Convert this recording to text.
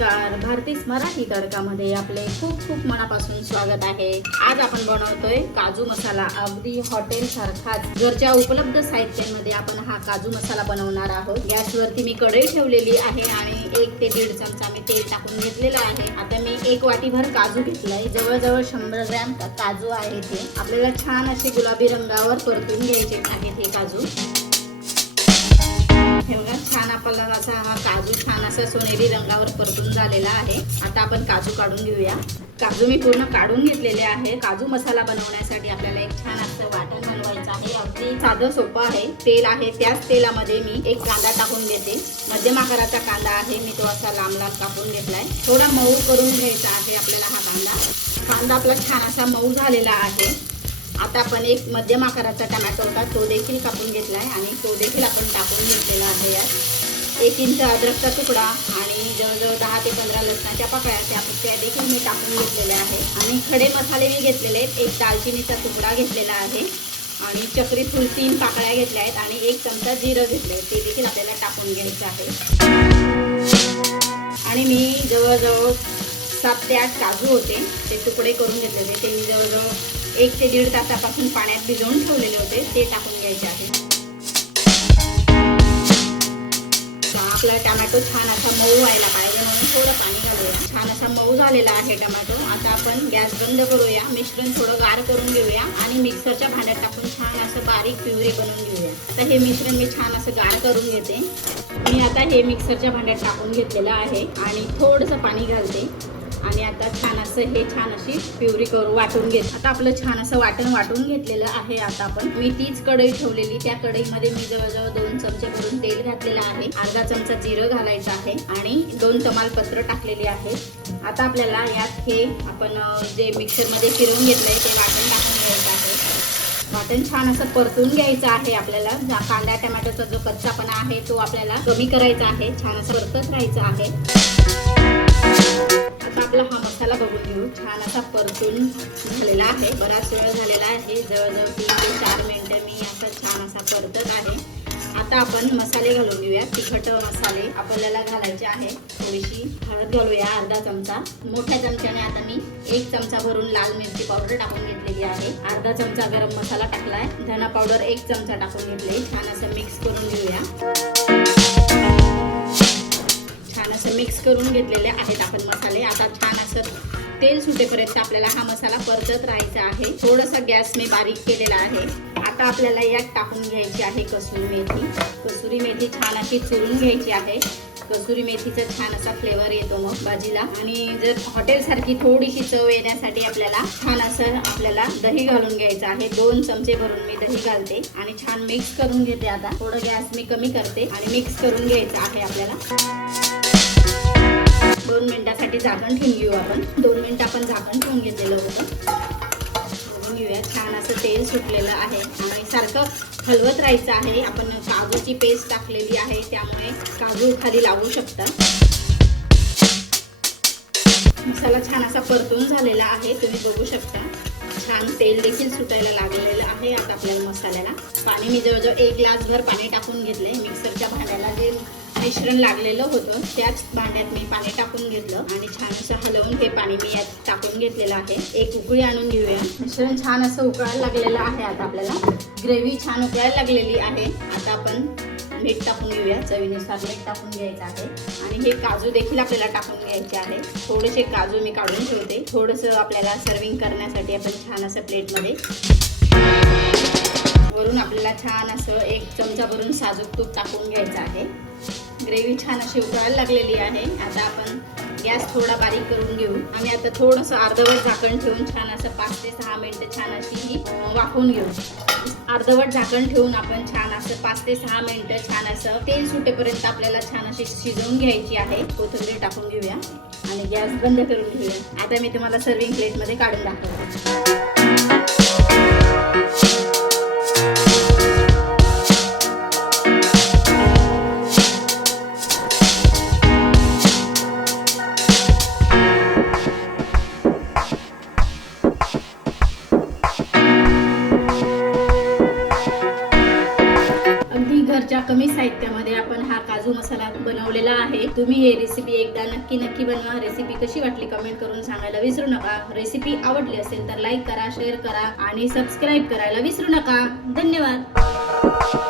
नमस्कार, भारतीस मराठी तडकामध्ये आपले खूप खूप मनापासून स्वागत आहे। आज आपण बनवतोय काजू मसाला। अगदी हॉटेल सारखाच घरच्या उपलब्ध साहित्यामध्ये आपण हा काजू मसाला बनवणार आहोत। गॅसवरती मी कढई ठेवलेली आहे आणि 1 ते 1.5 चमचा मी तेल टाकून घेतलेलं आहे। आता मी 1 वाटीभर काजू घेतलाय। जवळजवळ 100 ग्रॅम काजू आहे ते आपल्याला छान असे गुलाबी रंगावर परतून घ्यायचे आहेत हे काजू। छान आपला असा हा काजू छान असा सोनेरी रंगावर परतून झालेला आहे। आता आपण काजू काढून घेऊया। काजू मी पूर्ण काढून घेतलेले आहे। काजू मसाला बनवण्यासाठी आपल्याला एक छान असं वाटण बनवायचं आहे। अगदी साधं सोपं आहे। तेल आहे, त्याच तेलामध्ये मी एक कांदा टाकून देते। मध्यम आकाराचा कांदा आहे, मी तो असा लांब लांब कापून घेतलाय। थोडा मऊ करून घ्यायचा आहे आपल्याला हा कांदा। कांदा आपला छान असा मऊ झालेला आहे। आता आपण एक मध्यम आकाराचा टोमॅटो होता तो देखील कापून घेतलाय आणि तो देखील आपण टाकून घेतलेला आहे। यात 1 इंच अद्रकचा तुकडा आणि जवळजवळ 10 ते 15 लसणाच्या पाकळ्या त्या देखील मी टाकून घेतलेल्या आहे। आणि खडे मसाले मी घेतलेले आहेत। एक दालचिनीचा तुकडा घेतलेला आहे आणि चक्री फूल 3 पाकळ्या घेतल्या आहेत आणि 1 चमचा जिरं घेतलंय, ते देखील आपल्याला टाकून घ्यायचं आहे। आणि मी जवळजवळ 7 ते 8 काजू होते, ते तुकडे करून घेतलेले, ते मी जवळजवळ 1 ते 1.5 तासापासून पाण्यात भिजवून ठेवलेले होते, ते टाकून घ्यायचे आहे। आपला टोमॅटो छान असा मऊ व्हायला पाहिजे म्हणून थोडं पाणी घालूया। छान असा मऊ झालेला आहे टोमॅटो। आता आपण गॅस बंद करूया, मिश्रण थोडं गार करून घेऊया आणि मिक्सरच्या भांड्यात टाकून छान असं बारीक प्युरी बनवून घेऊया। आता हे मिश्रण मी छान असं गार करून घेते। मी आता हे मिक्सरच्या भांड्यात टाकून घेतलेलं आहे आणि थोडंसं पाणी घालते आणि आता छान असं हे छान अशी प्युरी करू वाटून घेते। आता आपलं छान असं वाटण वाटून घेतलेलं आहे। आता आपण मी तीच कढई ठेवलेली, त्या कढईमध्ये मी जवळजवळ 2 चमचे भरून तेल घातलेलं आहे। अर्धा चमचा जिरं घालायचं आहे आणि 2 तमालपत्र टाकलेली आहे। आता आपल्याला यात हे आपण जे मिक्सरमध्ये फिरवून घेतलंय ते वाटण टाकून घ्यायचं आहे। वाटण छान असं परतून घ्यायचं आहे आपल्याला। कांदा टोमॅटोचा जो कच्चापणा आहे तो आपल्याला कमी करायचा आहे। छान असं परतत राहायचं आहे। आता आपला हा मसाला बघून घेऊ। छान असा परतून झालेला आहे, बराच वेळ झालेला आहे, जवळजवळ 3 ते 4 मिनिटं मी असं छान असा परतत आहे। आता आपण मसाले घालून घेऊया। तिखट मसाले आपल्याला घालायचे आहे। थोडीशी हळद घालूया, अर्धा चमचा। मोठ्या चमच्याने आता मी 1 चमचा भरून लाल मिरची पावडर टाकून घेतलेली आहे। अर्धा चमचा गरम मसाला टाकलाय, धना पावडर 1 चमचा टाकून घेतले। छान असं मिक्स करून घेऊया। छान असं मिक्स करून घेतलेले आहेत आपण मसाले। आता छान असं तेल सुटेपर्यंत आपल्याला हा मसाला परतत राहायचा आहे। थोडासा गॅस मी बारीक केलेला आहे। आता आपल्याला यात टाकून घ्यायची आहे कसुरी मेथी। कसुरी मेथी छान अशी चुरून घ्यायची आहे। कसुरी मेथीचा छान असा फ्लेवर येतो मग भाजीला। आणि जर हॉटेल सारखी थोडीशी चव येण्यासाठी आपल्याला छान असं आपल्याला दही घालून घ्यायचं आहे। 2 चमचे भरून मी दही घालते आणि छान मिक्स करून घेते। आता थोडं गॅस मी कमी करते आणि मिक्स करून घ्यायचं आहे आपल्याला। 2 मिनिटासाठी झाकण ठेवून घेऊ आपण। 2 मिनिटं आपण झाकण ठेवून घेतलेलं होतं। बघून घेऊया, छान असं तेल सुटलेलं आहे आणि सारखं हलवत राहायचं आहे। आपण काजूची पेस्ट टाकलेली आहे, त्यामुळे काजू खाली लागू शकतात। मसाला छान असा परतून झालेला आहे, तुम्ही बघू शकता। छान तेल देखील सुटायला लागलेलं आहे। आता आपल्याला मसाल्याला पाणी मी जवळजवळ 1 ग्लासभर पाणी टाकून घेतले। मिक्सरच्या भांड्याला जे मिश्रण लागलेलं होतं त्याच भांड्यात मी पाणी टाकून घेतलं आणि छान असं हलवून हे पाणी मी यात टाकून घेतलेलं आहे। एक उकळी आणून घेऊया। मिश्रण छान असं उकळायला लागलेलं आहे। आता आपल्याला ग्रेव्ही छान उकळायला लागलेली आहे। आता आपण मीठ टाकून घेऊया, चवीनुसार मीठ टाकून घ्यायचं आहे आणि हे काजू देखील आपल्याला टाकून घ्यायचे आहे। थोडेसे काजू मी काढून ठेवते, थोडंसं आपल्याला सर्विंग करण्यासाठी आपण छान असं प्लेटमध्ये। वरून आपल्याला छान असं 1 चमचा भरून साजूक तूप टाकून घ्यायचं आहे। ग्रेव्ही छान अशी उकळायला लागलेली आहे। आता आपण गॅस थोडा बारीक करून घेऊ आणि आता थोडंसं अर्धवट झाकण ठेवून छान असं 5 ते 6 मिनिटं छान अशी ही वाफवून घेऊ। अर्धवट झाकण ठेवून आपण छान असं 5 ते 6 मिनिटं छान असं तेल सुटेपर्यंत आपल्याला छान अशी शिजवून घ्यायची आहे। कोथिंबीर टाकून घेऊया आणि गॅस बंद करून घेऊया। आता मी तुम्हाला सर्विंग प्लेटमध्ये काढून दाखवते। घरच्या कमी साहित्यामध्ये आपण हा काजू मसाला बनवलेला आहे. तुम्ही ही रेसिपी एकदा नक्की बनवा. रेसिपी कशी वाटली कमेंट करून सांगायला विसरू नका. रेसिपी आवडली असेल तर लाईक करा, शेअर करा आणि सबस्क्राईब करायला विसरू नका. धन्यवाद.